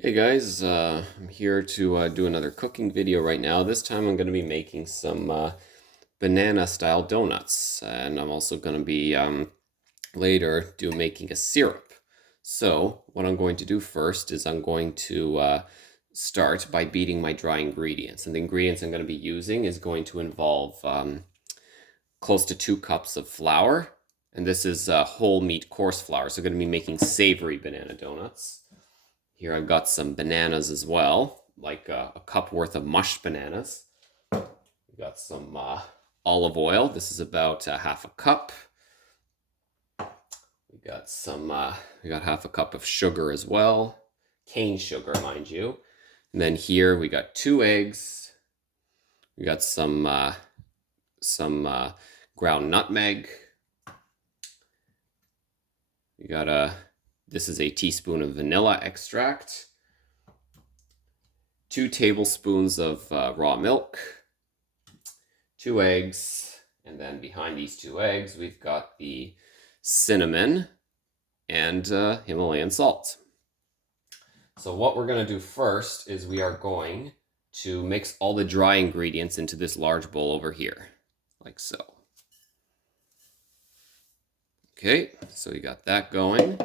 Hey guys, I'm here to do another cooking video right now. This time I'm going to be making some banana style donuts, and I'm also going to be later making a syrup. So what I'm going to do first is I'm going to start by beating my dry ingredients, and the ingredients I'm going to be using is going to involve close to 2 cups of flour, and this is whole meat coarse flour, so I'm going to be making savory banana donuts. Here I've got some bananas as well, like a cup worth of mushed bananas. We've got some olive oil. This is about half a cup. We got half a cup of sugar as well, cane sugar, mind you. And then here we got 2 eggs. We got some ground nutmeg. We got this is a teaspoon of vanilla extract. 2 tablespoons of raw milk, 2 eggs, and then behind these 2 eggs, we've got the cinnamon and Himalayan salt. So what we're going to do first is we are going to mix all the dry ingredients into this large bowl over here, like so. Okay, so we got that going.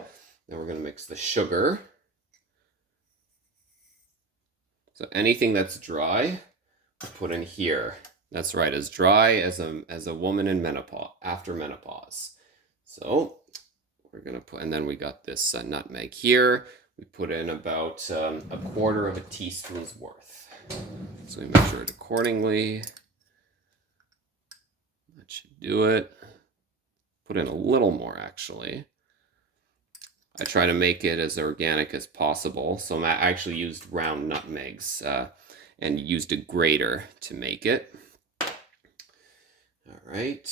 Then we're going to mix the sugar. So anything that's dry, put in here. That's right, as dry as a woman in menopause, after menopause. So we're gonna put, and then we got this nutmeg here. We put in about a quarter of a teaspoon's worth. So we measure it accordingly. That should do it. Put in a little more actually. I try to make it as organic as possible, so I actually used ground nutmegs and used a grater to make it. All right,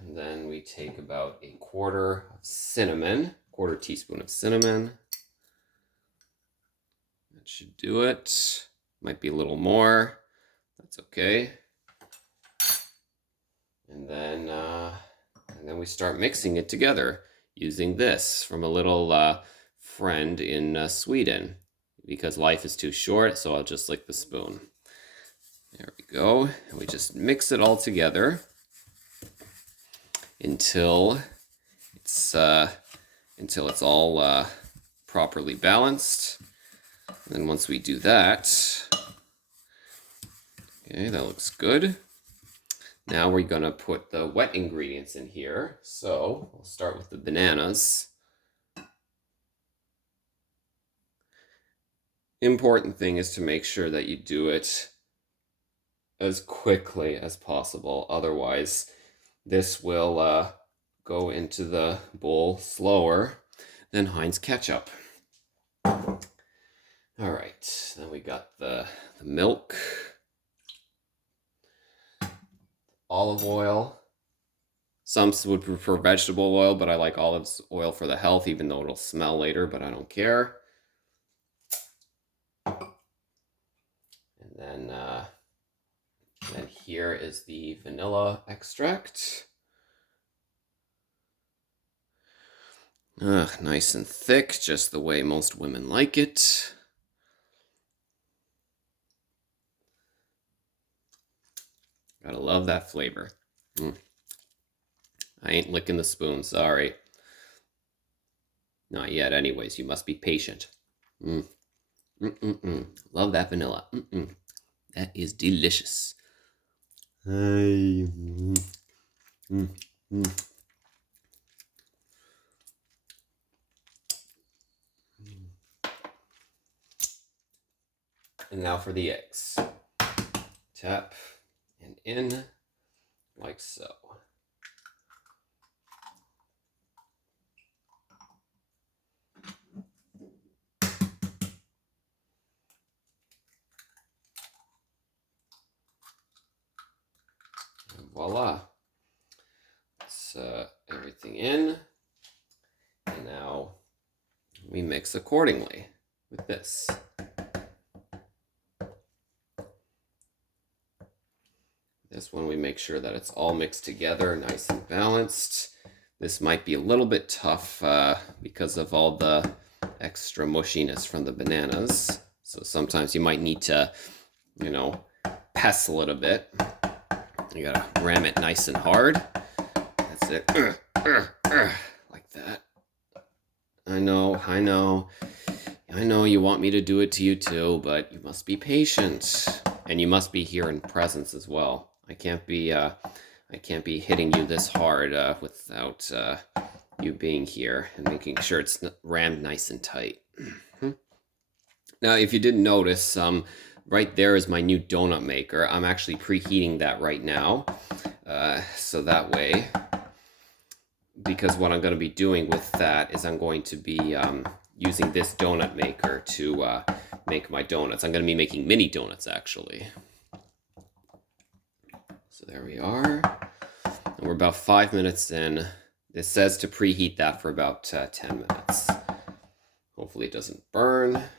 and then we take about a quarter teaspoon of cinnamon. That should do it. Might be a little more. That's okay. And then we start mixing it together using this from a little friend in Sweden, because life is too short, so I'll just lick the spoon. There we go. And we just mix it all together until it's all properly balanced. And then once we do that, okay, that looks good. Now we're gonna put the wet ingredients in here. So we'll start with the bananas. Important thing is to make sure that you do it as quickly as possible. Otherwise, this will go into the bowl slower than Heinz ketchup. All right, then we got the milk, olive oil. Some would prefer vegetable oil, but I like olive oil for the health, even though it'll smell later, but I don't care. And then here is the vanilla extract. Nice and thick, just the way most women like it. Gotta love that flavor. I ain't licking the spoon, sorry. Not yet, anyways. You must be patient. Love that vanilla. That is delicious. Hey. And now for the eggs. Tap and in, like so. And voila. That's everything in. And now we mix accordingly with this. This one we make sure that it's all mixed together, nice and balanced. This might be a little bit tough because of all the extra mushiness from the bananas. So sometimes you might need to, you know, pestle it a bit. You gotta ram it nice and hard. That's it. Like that. I know you want me to do it to you too, but you must be patient. And you must be here in presence as well. I can't be hitting you this hard without you being here and making sure it's rammed nice and tight. Now, if you didn't notice, right there is my new donut maker. I'm actually preheating that right now. So that way, because what I'm going to be doing with that is I'm going to be using this donut maker to make my donuts. I'm going to be making mini donuts, actually. So there we are. And we're about 5 minutes in. It says to preheat that for about 10 minutes. Hopefully it doesn't burn. There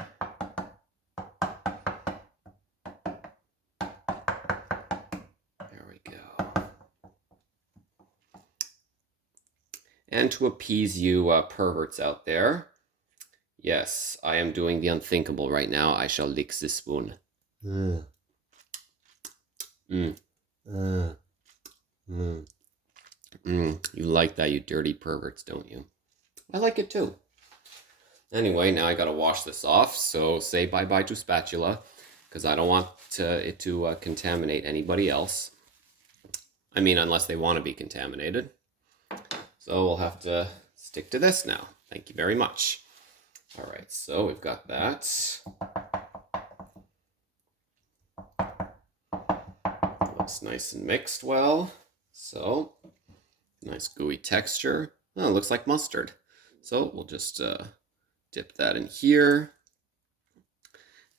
we go. And to appease you perverts out there, yes, I am doing the unthinkable right now. I shall lick the spoon. You like that, you dirty perverts, don't you? I like it too. Anyway, now I gotta wash this off, so say bye-bye to spatula, because I don't want it to contaminate anybody else. I mean, unless they want to be contaminated. So we'll have to stick to this now. Thank you very much. All right, so we've got that. Looks nice and mixed well. So, nice gooey texture. Oh, it looks like mustard. So we'll just dip that in here.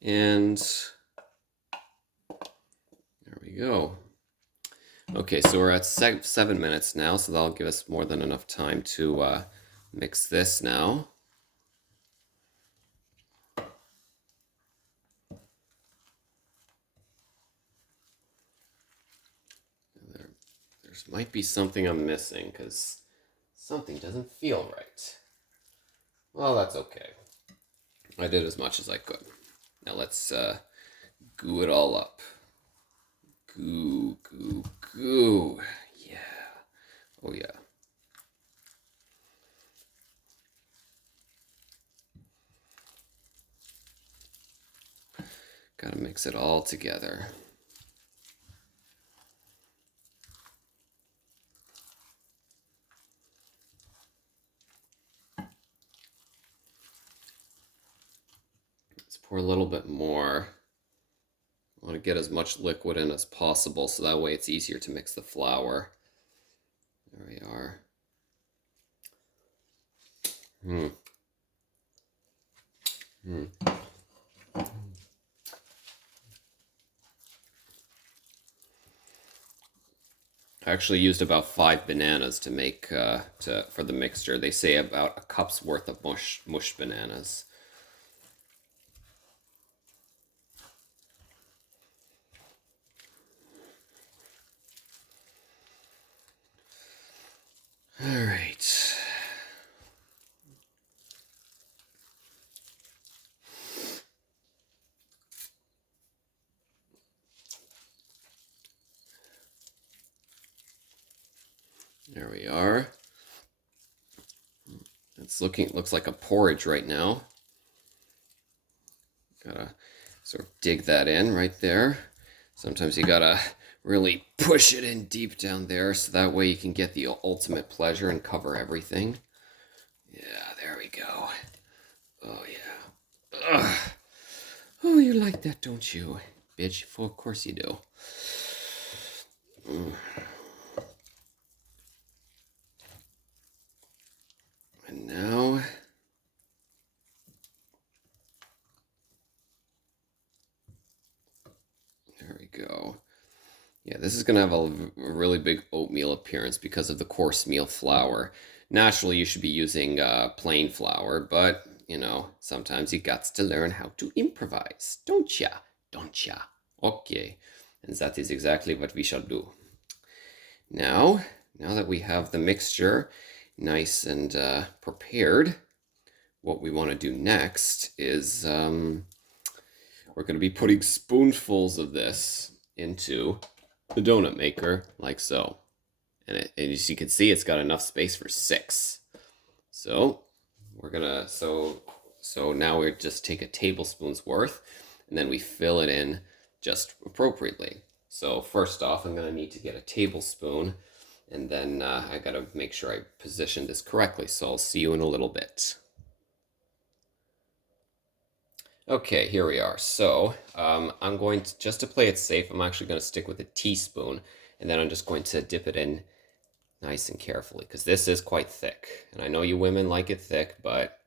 And there we go. Okay, so we're at 7 minutes now, so that'll give us more than enough time to mix this now. There might be something I'm missing, because something doesn't feel right. Well, that's okay. I did as much as I could. Now let's goo it all up. Goo, goo, goo. Yeah. Oh, yeah. Gotta mix it all together. Let's pour a little bit more. I want to get as much liquid in as possible so that way it's easier to mix the flour. There we are. I actually used about 5 bananas to make for the mixture. They say about a cup's worth of mushed bananas. All right. There we are. Looks like a porridge right now. Gotta sort of dig that in right there. Sometimes you gotta really push it in deep down there so that way you can get the ultimate pleasure and cover everything. Yeah, there we go. Oh, yeah. Ugh. Oh, you like that, don't you? Bitch, of course you do. And now... there we go. Yeah, this is going to have a really big oatmeal appearance because of the coarse meal flour. Naturally, you should be using plain flour, but, you know, sometimes you got to learn how to improvise, don't ya? Don't ya? Okay, and that is exactly what we shall do. Now that we have the mixture nice and prepared, what we want to do next is we're going to be putting spoonfuls of this into the donut maker, like so. And as you can see, it's got enough space for 6. So we're gonna so now we just take a tablespoon's worth, and then we fill it in just appropriately. So first off, I'm gonna need to get a tablespoon, and then I gotta make sure I position this correctly. So I'll see you in a little bit. Okay, here we are. So I'm going to, just to play it safe, I'm actually going to stick with a teaspoon, and then I'm just going to dip it in nice and carefully, because this is quite thick. And I know you women like it thick, but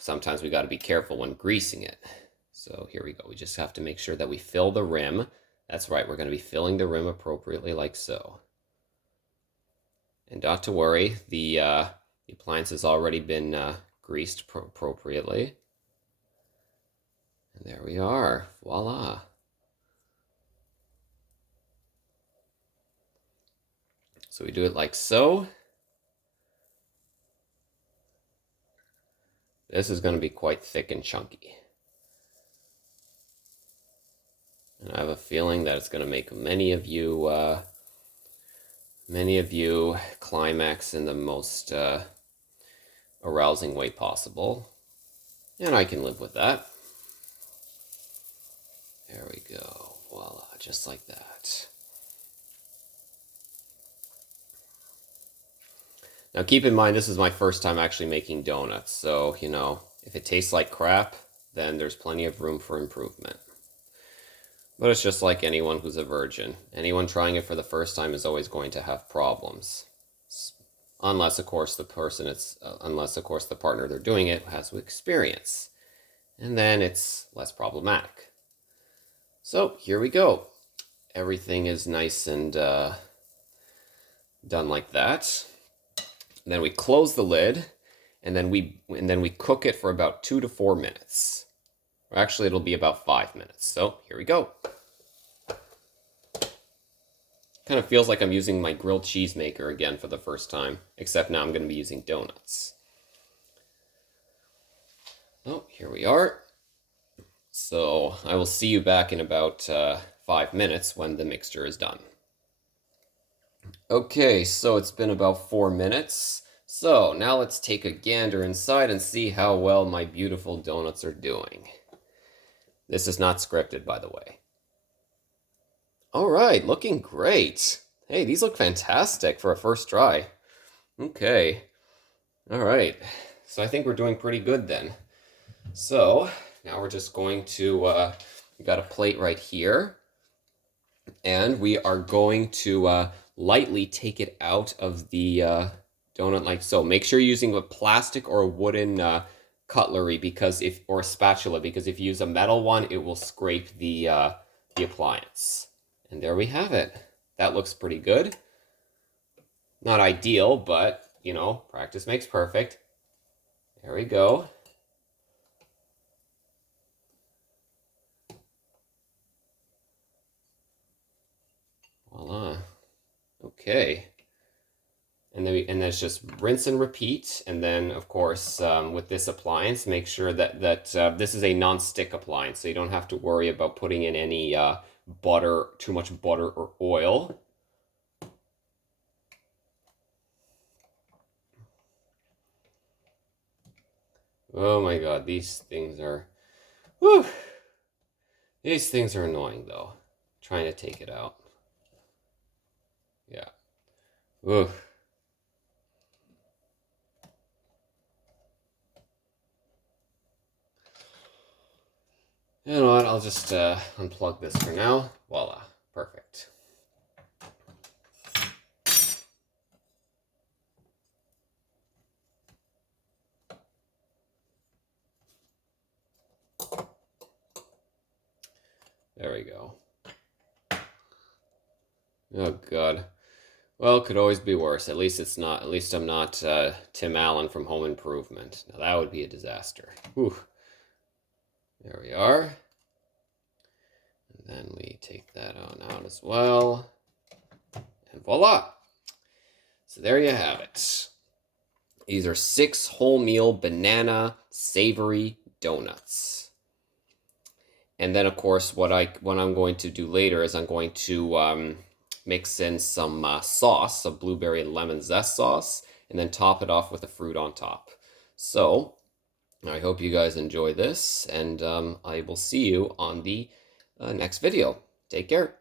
sometimes we got to be careful when greasing it. So here we go. We just have to make sure that we fill the rim. That's right, we're going to be filling the rim appropriately, like so. And not to worry, the appliance has already been greased appropriately. And there we are. Voila. So we do it like so. This is going to be quite thick and chunky. And I have a feeling that it's going to make many of you climax in the most arousing way possible. And I can live with that. There we go. Voila, just like that. Now keep in mind, this is my first time actually making donuts, so, you know, if it tastes like crap, then there's plenty of room for improvement. But it's just like anyone who's a virgin. Anyone trying it for the first time is always going to have problems. Unless, of course, the partner they're doing it has experience. And then it's less problematic. So, here we go. Everything is nice and done like that. And then we close the lid, and then we cook it for about 2 to 4 minutes. Or actually, it'll be about 5 minutes. So here we go. Kind of feels like I'm using my grilled cheese maker again for the first time, except now I'm going to be using donuts. Oh, here we are. So I will see you back in about 5 minutes when the mixture is done. Okay, so it's been about 4 minutes. So now let's take a gander inside and see how well my beautiful donuts are doing. This is not scripted, by the way. All right, looking great. Hey, these look fantastic for a first try. Okay. All right. So I think we're doing pretty good then. So now we're just going to, we got a plate right here. And we are going to lightly take it out of the donut like so. Make sure you're using a plastic or a wooden cutlery or a spatula, because if you use a metal one, it will scrape the appliance. And there we have it. That looks pretty good. Not ideal, but, you know, practice makes perfect. There we go. Voila. Okay. And then it's just rinse and repeat. And then, of course, with this appliance, make sure that this is a non-stick appliance, so you don't have to worry about putting in any too much butter or oil. Oh my God, these things are, whew. These things are annoying though. Trying to take it out. Yeah. Ooh. You know what? I'll just unplug this for now. Voila. Perfect. There we go. Oh God. Well, it could always be worse. At least it's not. At least I'm not Tim Allen from Home Improvement. Now that would be a disaster. Whew. There we are. And then we take that on out as well. And voila. So there you have it. These are 6 wholemeal banana savory donuts. And then, of course, what I'm going to do later is I'm going to mix in some sauce, a blueberry and lemon zest sauce, and then top it off with the fruit on top. So I hope you guys enjoy this, and I will see you on the next video. Take care.